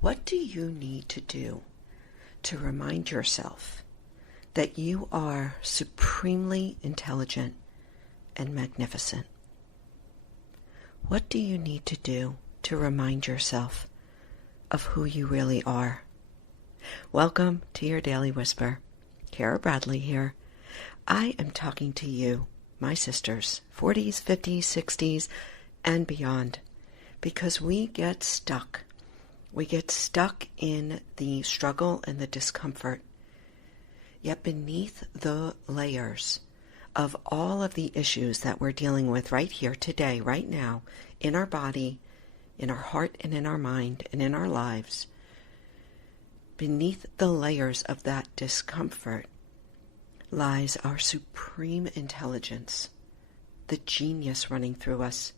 What do you need to do to remind yourself that you are supremely intelligent and magnificent? What do you need to do to remind yourself of who you really are? Welcome to your Daily Whisper. Kara Bradley here. I am talking to you, my sisters, 40s, 50s, 60s, and beyond, because we get stuck. We get stuck in the struggle and the discomfort. Yet beneath the layers of all of the issues that we're dealing with right here, today, right now, in our body, in our heart, and in our mind, and in our lives, beneath the layers of that discomfort lies our supreme intelligence, the genius running through us,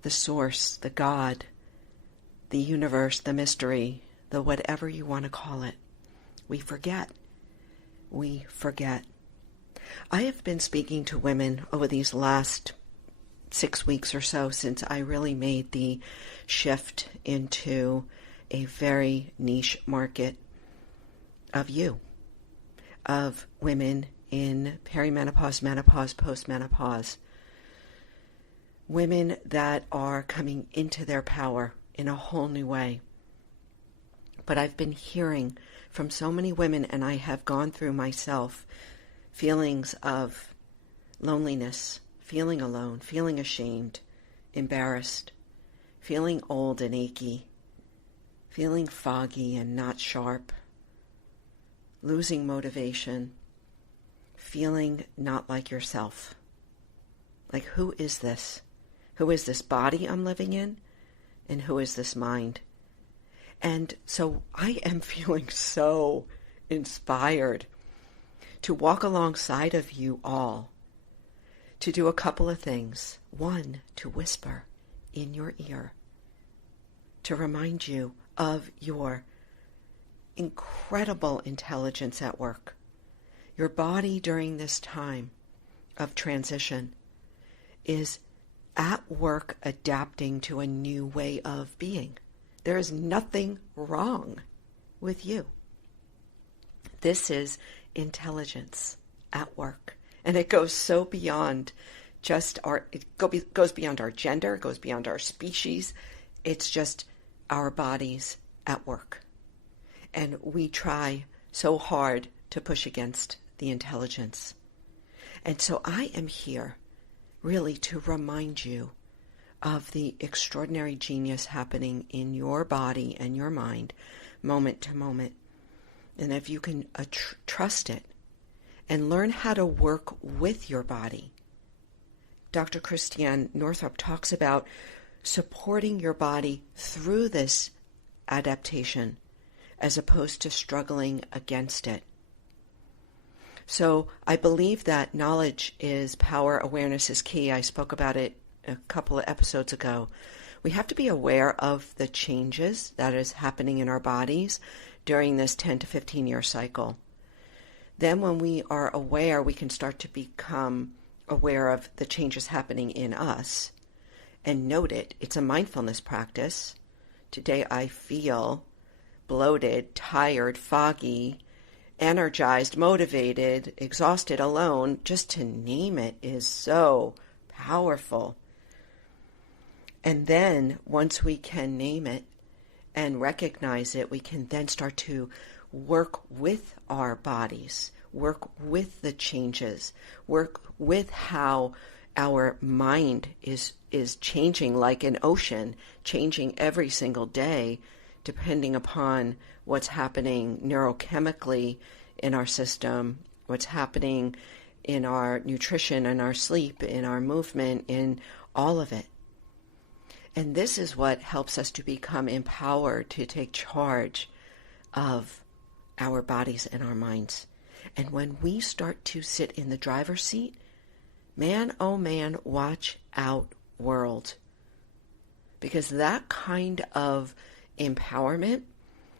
the source, the God, the universe, the mystery, the whatever you want to call it. We forget. We forget. I have been speaking to women over these last 6 weeks or so since I really made the shift into a very niche market of women in perimenopause, menopause, postmenopause. Women that are coming into their power in a whole new way. But I've been hearing from so many women, and I have gone through myself, feelings of loneliness, feeling alone, feeling ashamed, embarrassed, feeling old and achy, feeling foggy and not sharp, losing motivation, feeling not like yourself. Like, who is this? Who is this body I'm living in? And who is this mind? And so I am feeling so inspired to walk alongside of you all, to do a couple of things. One, to whisper in your ear, to remind you of your incredible intelligence at work. Your body during this time of transition is at work adapting to a new way of being. There is nothing wrong with you. This is intelligence at work. And it goes so beyond just goes beyond our gender, goes beyond our species. It's just our bodies at work. And we try so hard to push against the intelligence. And so I am here really to remind you of the extraordinary genius happening in your body and your mind, moment to moment. And if you can trust it and learn how to work with your body. Dr. Christiane Northrup talks about supporting your body through this adaptation as opposed to struggling against it. So I believe that knowledge is power, awareness is key. I spoke about it a couple of episodes ago. We have to be aware of the changes that is happening in our bodies during this 10 to 15 year cycle. Then when we are aware, we can start to become aware of the changes happening in us and note it. It's a mindfulness practice. Today I feel bloated, tired, foggy, energized, motivated, exhausted, alone, just to name it, is so powerful. And then once we can name it and recognize it, we can then start to work with our bodies, work with the changes, work with how our mind is changing like an ocean, changing every single day, depending upon what's happening neurochemically in our system, what's happening in our nutrition, in our sleep, in our movement, in all of it. And this is what helps us to become empowered to take charge of our bodies and our minds. And when we start to sit in the driver's seat, man, oh man, watch out, world. Because that kind of empowerment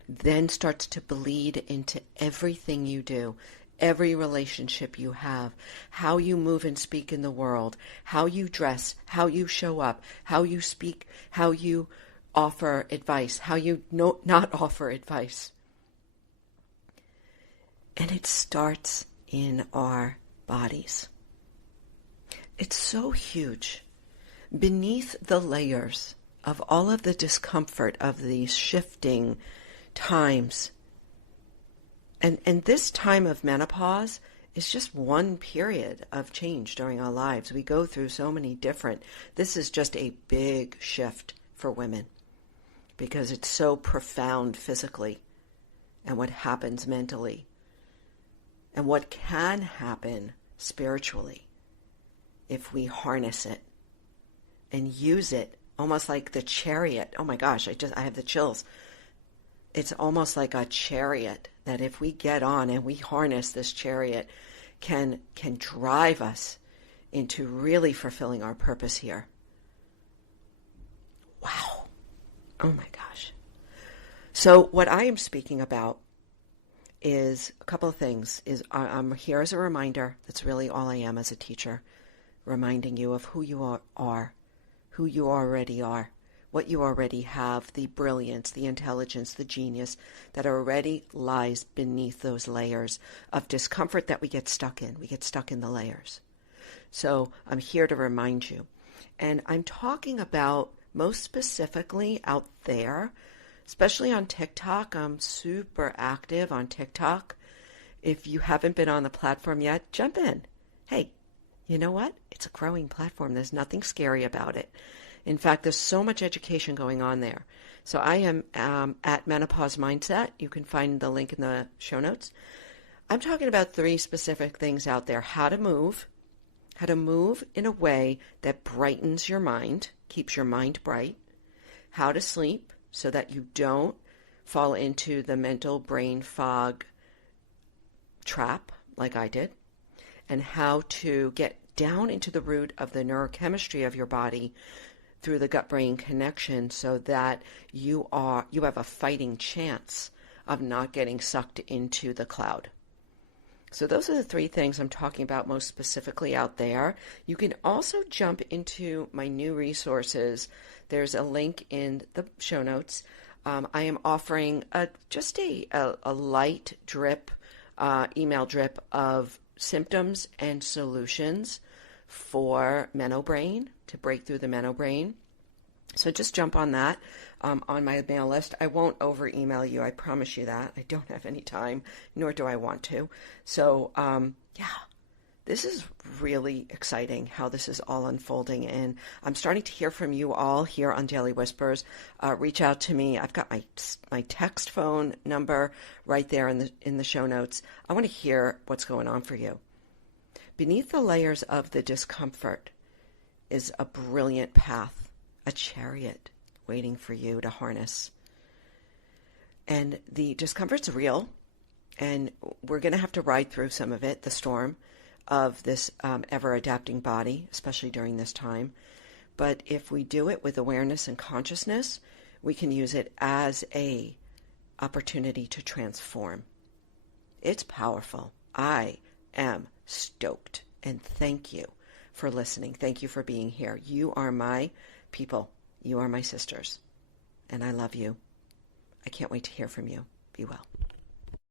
then starts to bleed into everything you do, every relationship you have, how you move and speak in the world, how you dress, how you show up, how you speak, how you offer advice, how you not offer advice. And it starts in our bodies. It's so huge. Beneath the layers of all of the discomfort of these shifting times, and this time of menopause is just one period of change during our lives. We go through so many different, this is just a big shift for women because it's so profound physically and what happens mentally and what can happen spiritually if we harness it and use it almost like the chariot. Oh my gosh, I have the chills. It's almost like a chariot that if we get on and we harness this chariot can drive us into really fulfilling our purpose here. Wow. Oh my gosh. So what I am speaking about is a couple of things. I'm here as a reminder. That's really all I am as a teacher, reminding you of who you are, who you already are, what you already have, the brilliance, the intelligence, the genius that already lies beneath those layers of discomfort that we get stuck in. We get stuck in the layers. So I'm here to remind you. And I'm talking about most specifically out there, especially on TikTok. I'm super active on TikTok. If you haven't been on the platform yet, jump in. Hey, you know what? It's a growing platform. There's nothing scary about it. In fact, there's so much education going on there. So I am at Menopause Mindset. You can find the link in the show notes. I'm talking about 3 specific things out there. How to move in a way that brightens your mind, keeps your mind bright. How to sleep so that you don't fall into the mental brain fog trap like I did. And how to get down into the root of the neurochemistry of your body through the gut-brain connection so that you have a fighting chance of not getting sucked into the cloud. So those are the 3 things I'm talking about most specifically out there. You can also jump into my new resources. There's a link in the show notes. I am offering just a light drip, email drip of symptoms and solutions for Menobrain, to break through the Menobrain. So just jump on that on my mail list. I won't over email you. I promise you that. I don't have any time, nor do I want to. So this is really exciting how this is all unfolding. And I'm starting to hear from you all here on Daily Whispers. Reach out to me. I've got my text phone number right there in the show notes. I want to hear what's going on for you. Beneath the layers of the discomfort is a brilliant path, a chariot waiting for you to harness. And the discomfort's real, and we're going to have to ride through some of it, the storm of this ever-adapting body, especially during this time. But if we do it with awareness and consciousness, we can use it as a opportunity to transform. It's powerful. I am stoked, and thank you for listening. Thank you for being here. You are my people. You are my sisters, and I love you. I can't wait to hear from you. Be well.